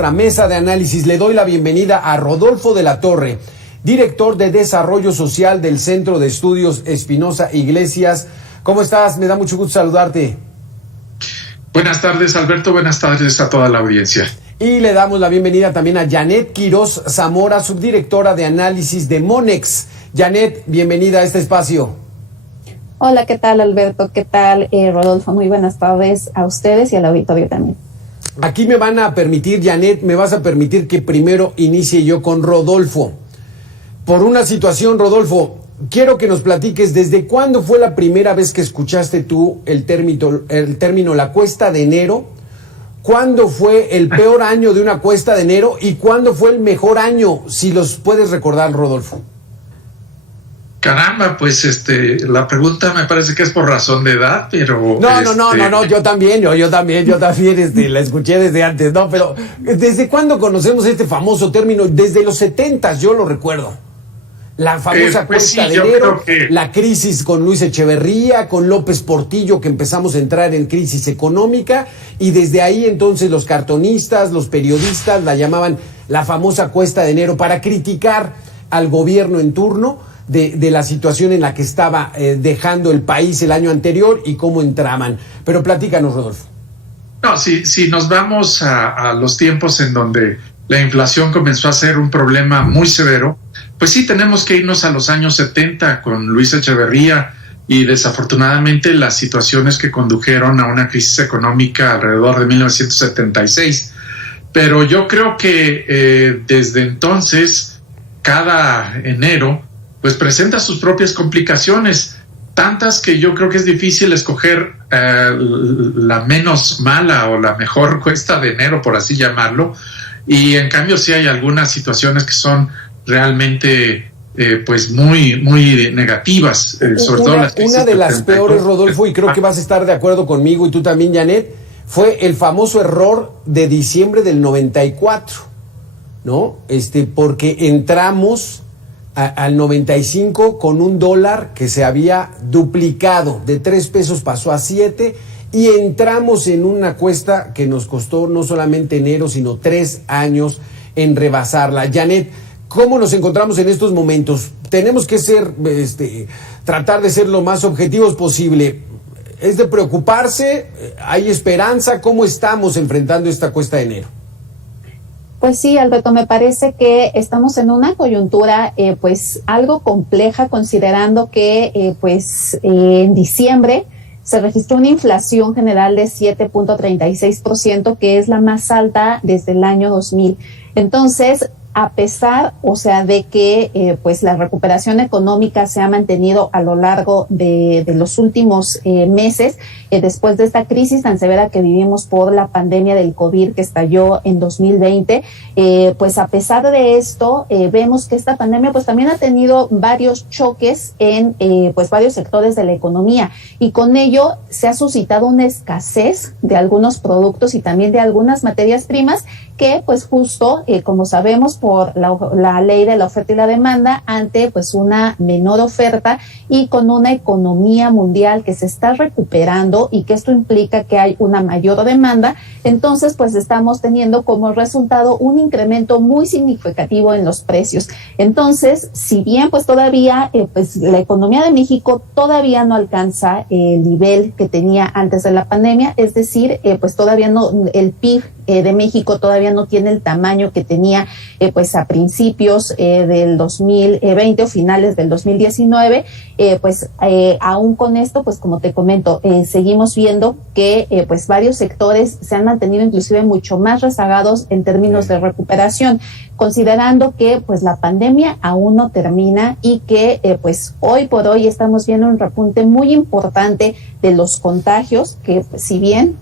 Nuestra mesa de análisis, le doy la bienvenida a Rodolfo de la Torre, director de Desarrollo Social del Centro de Estudios Espinosa Iglesias. ¿Cómo estás? Me da mucho gusto saludarte. Buenas tardes, Alberto. Buenas tardes a toda la audiencia. Y le damos la bienvenida también a Janet Quiroz Zamora, subdirectora de análisis de Monex. Janet, bienvenida a este espacio. Hola, ¿qué tal, Alberto? ¿Qué tal, Rodolfo? Muy buenas tardes a ustedes y al auditorio también. Aquí me van a permitir, Janet, me vas a permitir que primero inicie yo con Rodolfo. Por una situación, Rodolfo, quiero que nos platiques desde cuándo fue la primera vez que escuchaste tú el término la cuesta de enero, cuándo fue el peor año de una cuesta de enero y cuándo fue el mejor año, si los puedes recordar, Rodolfo. Caramba, pues la pregunta me parece que es por razón de edad, pero... No, yo también la escuché desde antes, no, pero ¿desde cuándo conocemos este famoso término? Desde los 70s, yo lo recuerdo. La famosa cuesta de enero, la crisis con Luis Echeverría, con López Portillo, que empezamos a entrar en crisis económica, y desde ahí entonces los cartonistas, los periodistas la llamaban la famosa cuesta de enero para criticar al gobierno en turno de la situación en la que estaba dejando el país el año anterior y cómo entraban. Pero platícanos, Rodolfo. No, si nos vamos a los tiempos en donde la inflación comenzó a ser un problema muy severo, pues sí tenemos que irnos a los años 70 con Luis Echeverría y desafortunadamente las situaciones que condujeron a una crisis económica alrededor de 1976. Pero yo creo que desde entonces, cada enero, pues presenta sus propias complicaciones, tantas que yo creo que es difícil escoger la menos mala o la mejor cuesta de enero, por así llamarlo, y en cambio sí hay algunas situaciones que son realmente pues muy negativas, sobre todo las crisis. Una de las peores, Rodolfo, y creo que vas a estar de acuerdo conmigo y tú también, Janet, fue el famoso error de diciembre del 94, ¿no? Porque entramos al 95 con un dólar que se había duplicado, de 3 pesos pasó a 7 y entramos en una cuesta que nos costó no solamente enero, sino 3 años en rebasarla. Janet, ¿cómo nos encontramos en estos momentos? Tenemos que ser, tratar de ser lo más objetivos posible. ¿Es de preocuparse? ¿Hay esperanza? ¿Cómo estamos enfrentando esta cuesta de enero? Pues sí, Alberto, me parece que estamos en una coyuntura pues algo compleja, considerando que en diciembre se registró una inflación general de 7.36%, que es la más alta desde el año 2000. Entonces, a pesar, de que pues la recuperación económica se ha mantenido a lo largo de los últimos meses, después de esta crisis tan severa que vivimos por la pandemia del COVID que estalló en 2020, pues a pesar de esto, vemos que esta pandemia pues también ha tenido varios choques en pues varios sectores de la economía, y con ello se ha suscitado una escasez de algunos productos y también de algunas materias primas que pues justo, como sabemos, por la ley de la oferta y la demanda, ante pues una menor oferta y con una economía mundial que se está recuperando y que esto implica que hay una mayor demanda, entonces pues estamos teniendo como resultado un incremento muy significativo en los precios. Entonces, si bien pues todavía pues la economía de México todavía no alcanza el nivel que tenía antes de la pandemia, es decir, pues todavía no, el PIB de México todavía no tiene el tamaño que tenía pues a principios del 2020 o finales del 2019, aún con esto, pues como te comento, seguimos viendo que pues varios sectores se han mantenido inclusive mucho más rezagados en términos de recuperación, considerando que pues la pandemia aún no termina y que pues hoy por hoy estamos viendo un repunte muy importante de los contagios que, pues, si bien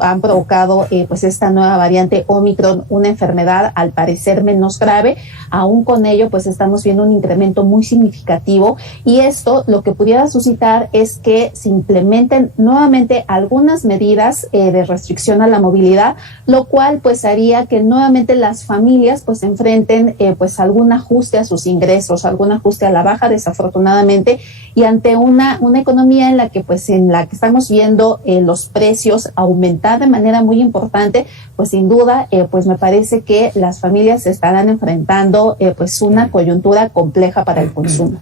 han provocado pues esta nueva variante Omicron, una enfermedad al parecer menos grave, aún con ello pues estamos viendo un incremento muy significativo, y esto lo que pudiera suscitar es que se implementen nuevamente algunas medidas de restricción a la movilidad, lo cual pues haría que nuevamente las familias pues enfrenten pues algún ajuste a sus ingresos, algún ajuste a la baja, desafortunadamente, y ante una economía en la que estamos viendo los precios aumentar de manera muy importante, pues sin duda, pues me parece que las familias se estarán enfrentando pues una coyuntura compleja para el consumo.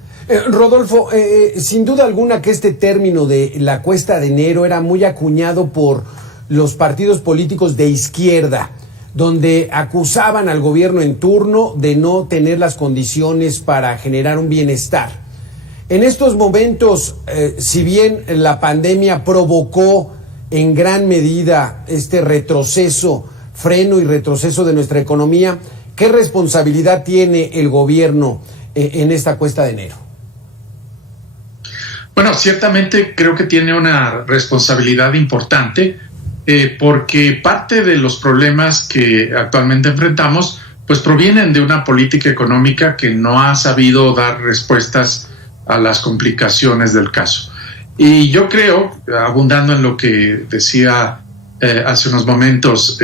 Rodolfo, sin duda alguna que este término de la cuesta de enero era muy acuñado por los partidos políticos de izquierda, donde acusaban al gobierno en turno de no tener las condiciones para generar un bienestar. En estos momentos, si bien la pandemia provocó en gran medida este freno y retroceso de nuestra economía, ¿qué responsabilidad tiene el gobierno en esta cuesta de enero? Bueno, ciertamente creo que tiene una responsabilidad importante, porque parte de los problemas que actualmente enfrentamos pues provienen de una política económica que no ha sabido dar respuestas a las complicaciones del caso. Y yo creo, abundando en lo que decía hace unos momentos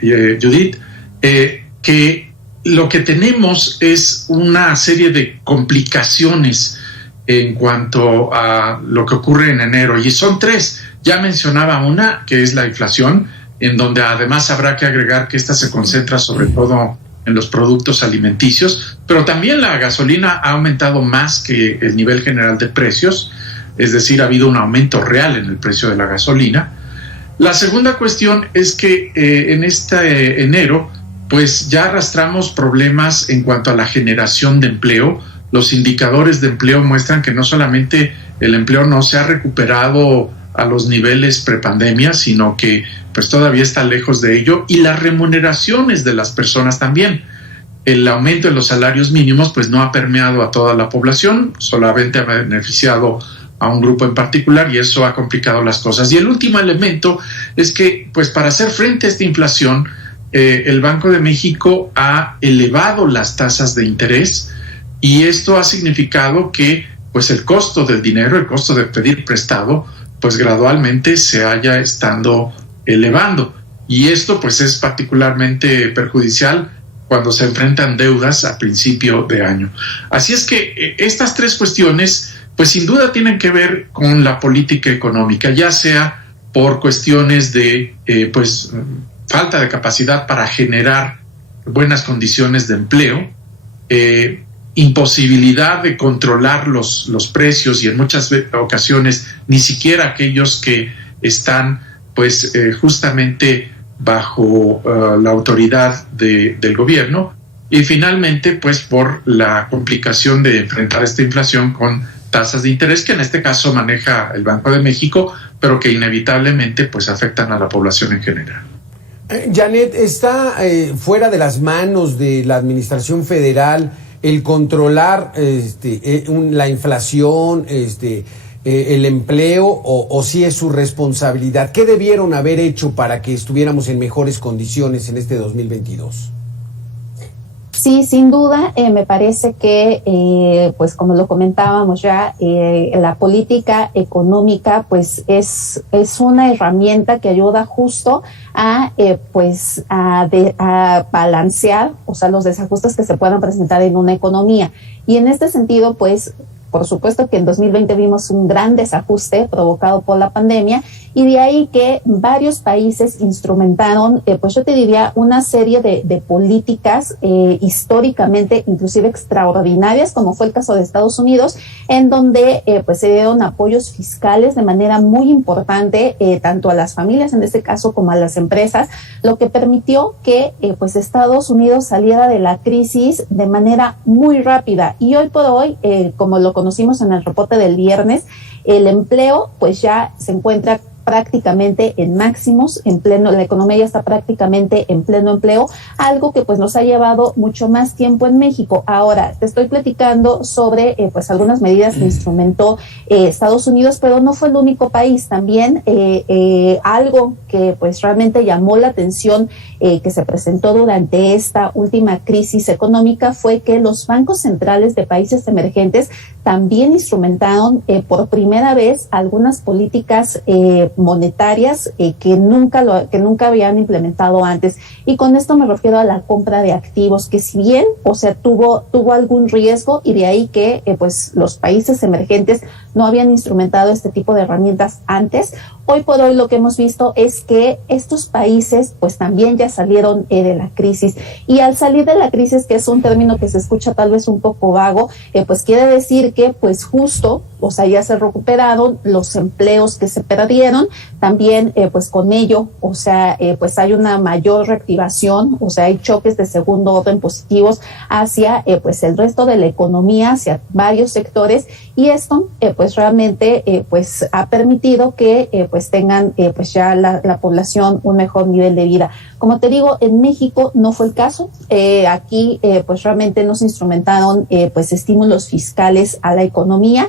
Judith, que lo que tenemos es una serie de complicaciones en cuanto a lo que ocurre en enero, y son tres. Ya mencionaba una, que es la inflación, en donde además habrá que agregar que esta se concentra sobre todo en los productos alimenticios, pero también la gasolina ha aumentado más que el nivel general de precios, es decir, ha habido un aumento real en el precio de la gasolina. La segunda cuestión es que en este enero, pues ya arrastramos problemas en cuanto a la generación de empleo. Los indicadores de empleo muestran que no solamente el empleo no se ha recuperado a los niveles prepandemia, sino que pues todavía está lejos de ello, y las remuneraciones de las personas también. El aumento de los salarios mínimos pues no ha permeado a toda la población, solamente ha beneficiado a un grupo en particular, y eso ha complicado las cosas. Y el último elemento es que pues para hacer frente a esta inflación, el Banco de México ha elevado las tasas de interés, y esto ha significado que pues el costo del dinero, el costo de pedir prestado, pues gradualmente se haya estando elevando. Y esto pues es particularmente perjudicial cuando se enfrentan deudas a principio de año. Así es que estas tres cuestiones pues sin duda tienen que ver con la política económica, ya sea por cuestiones de pues falta de capacidad para generar buenas condiciones de empleo, imposibilidad de controlar los precios, y en muchas ocasiones ni siquiera aquellos que están pues justamente bajo la autoridad del gobierno, y finalmente pues por la complicación de enfrentar esta inflación con tasas de interés que en este caso maneja el Banco de México, pero que inevitablemente pues afectan a la población en general. Janet, ¿está fuera de las manos de la administración federal el controlar la inflación, el empleo, o si es su responsabilidad? ¿Qué debieron haber hecho para que estuviéramos en mejores condiciones en este 2022? Sí, sin duda, me parece que, pues como lo comentábamos ya, la política económica, pues es una herramienta que ayuda justo a balancear, o sea, los desajustes que se puedan presentar en una economía. Y en este sentido, pues, por supuesto que en 2020 vimos un gran desajuste provocado por la pandemia, y de ahí que varios países instrumentaron, pues yo te diría, una serie de políticas históricamente inclusive extraordinarias, como fue el caso de Estados Unidos, en donde pues se dieron apoyos fiscales de manera muy importante, tanto a las familias en este caso como a las empresas, lo que permitió que pues Estados Unidos saliera de la crisis de manera muy rápida. Y hoy por hoy, como lo conocimos en el reporte del viernes, el empleo pues ya se encuentra prácticamente en máximos, la economía ya está prácticamente en pleno empleo, algo que pues nos ha llevado mucho más tiempo en México. Ahora, te estoy platicando sobre pues algunas medidas que instrumentó Estados Unidos, pero no fue el único país. También algo que pues realmente llamó la atención que se presentó durante esta última crisis económica fue que los bancos centrales de países emergentes también instrumentaron por primera vez algunas políticas monetarias que nunca habían implementado antes. Y con esto me refiero a la compra de activos, que si bien, o sea, tuvo algún riesgo, y de ahí que pues los países emergentes no habían instrumentado este tipo de herramientas antes. Hoy por hoy lo que hemos visto es que estos países pues también ya salieron de la crisis, y al salir de la crisis, que es un término que se escucha tal vez un poco vago, pues quiere decir que pues justo, o sea, ya se recuperaron los empleos que se perdieron, también pues con ello, o sea, pues hay una mayor reactivación, o sea, hay choques de segundo orden positivos hacia pues el resto de la economía, hacia varios sectores, y esto pues realmente pues ha permitido que pues tengan pues ya la población un mejor nivel de vida. Como te digo, en México no fue el caso. Aquí pues realmente no se instrumentaron pues estímulos fiscales a la economía.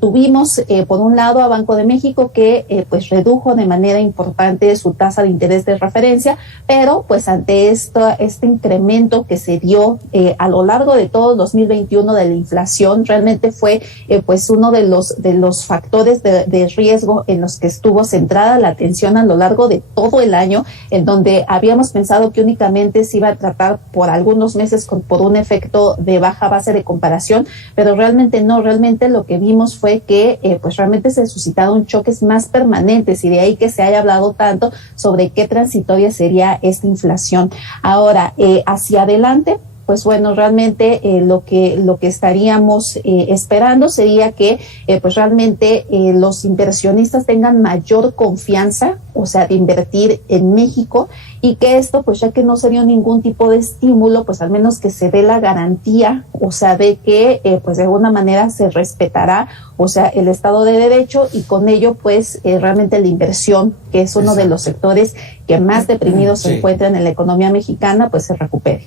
Tuvimos por un lado a Banco de México que pues redujo de manera importante su tasa de interés de referencia, pero pues ante este incremento que se dio a lo largo de todo 2021 de la inflación, realmente fue pues uno de los factores de riesgo en los que estuvo centrada la atención a lo largo de todo el año, en donde habíamos pensado que únicamente se iba a tratar por algunos meses por un efecto de baja base de comparación, pero realmente no, realmente lo que vimos fue que pues realmente se suscitaron choques más permanentes, y de ahí que se haya hablado tanto sobre qué transitoria sería esta inflación. Ahora, hacia adelante, pues bueno, realmente lo que estaríamos esperando sería que pues realmente los inversionistas tengan mayor confianza, o sea, de invertir en México, y que esto, pues ya que no se dio ningún tipo de estímulo, pues al menos que se dé la garantía, o sea, de que pues de alguna manera se respetará, o sea, el Estado de Derecho, y con ello pues realmente la inversión, que es uno de los sectores que más deprimidos se encuentran en la economía mexicana, pues se recupere.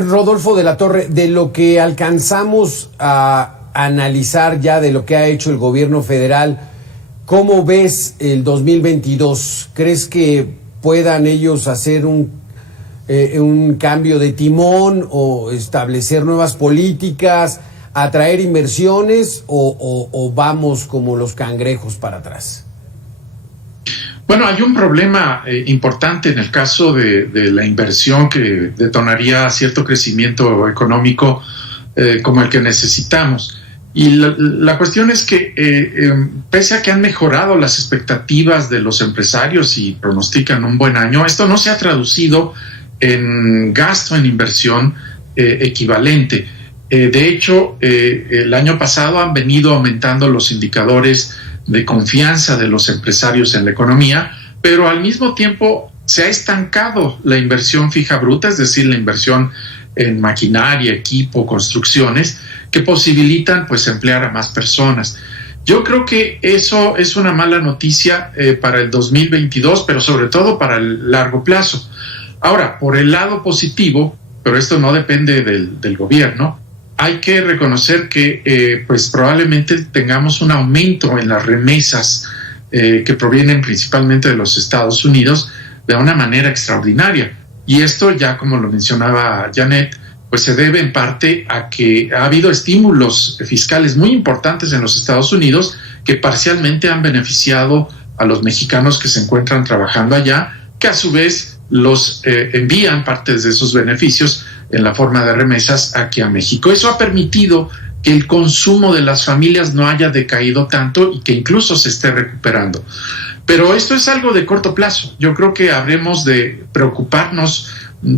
Rodolfo de la Torre, de lo que alcanzamos a analizar ya de lo que ha hecho el gobierno federal, ¿cómo ves el 2022? ¿Crees que puedan ellos hacer un cambio de timón o establecer nuevas políticas, atraer inversiones, o vamos como los cangrejos para atrás? Bueno, hay un problema importante en el caso de la inversión que detonaría cierto crecimiento económico como el que necesitamos. Y la cuestión es que pese a que han mejorado las expectativas de los empresarios y pronostican un buen año, esto no se ha traducido en gasto en inversión equivalente. De hecho, el año pasado han venido aumentando los indicadores de confianza de los empresarios en la economía, pero al mismo tiempo se ha estancado la inversión fija bruta, es decir, la inversión en maquinaria, equipo, construcciones, que posibilitan pues emplear a más personas. Yo creo que eso es una mala noticia para el 2022, pero sobre todo para el largo plazo. Ahora, por el lado positivo, pero esto no depende del gobierno, hay que reconocer que pues probablemente tengamos un aumento en las remesas que provienen principalmente de los Estados Unidos de una manera extraordinaria. Y esto, ya como lo mencionaba Janet, pues se debe en parte a que ha habido estímulos fiscales muy importantes en los Estados Unidos que parcialmente han beneficiado a los mexicanos que se encuentran trabajando allá, que a su vez los envían partes de esos beneficios en la forma de remesas aquí a México. Eso ha permitido que el consumo de las familias no haya decaído tanto y que incluso se esté recuperando. Pero esto es algo de corto plazo. Yo creo que habremos de preocuparnos,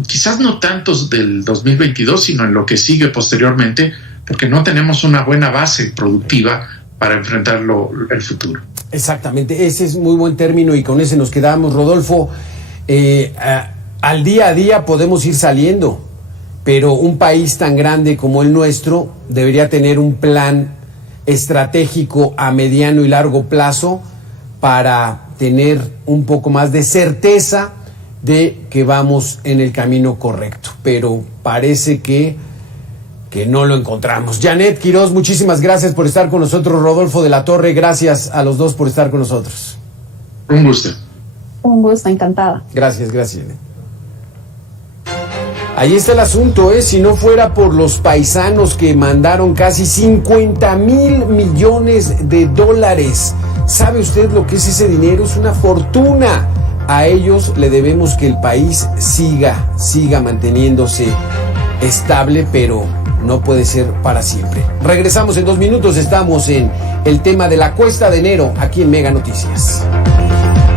quizás no tanto del 2022, sino en lo que sigue posteriormente, porque no tenemos una buena base productiva para enfrentar el futuro. Exactamente, ese es muy buen término y con ese nos quedamos, Rodolfo. Al día a día podemos ir saliendo, pero un país tan grande como el nuestro debería tener un plan estratégico a mediano y largo plazo para tener un poco más de certeza de que vamos en el camino correcto, pero parece que no lo encontramos. Janet Quiroz, muchísimas gracias por estar con nosotros. Rodolfo de la Torre, gracias a los dos por estar con nosotros. Un gusto. Un gusto, encantada. Gracias, Janet. Ahí está el asunto, si no fuera por los paisanos que mandaron casi $50,000 millones ¿Sabe usted lo que es ese dinero? Es una fortuna. A ellos le debemos que el país siga manteniéndose estable, pero no puede ser para siempre. Regresamos en 2 minutos, estamos en el tema de la cuesta de enero, aquí en Mega Noticias.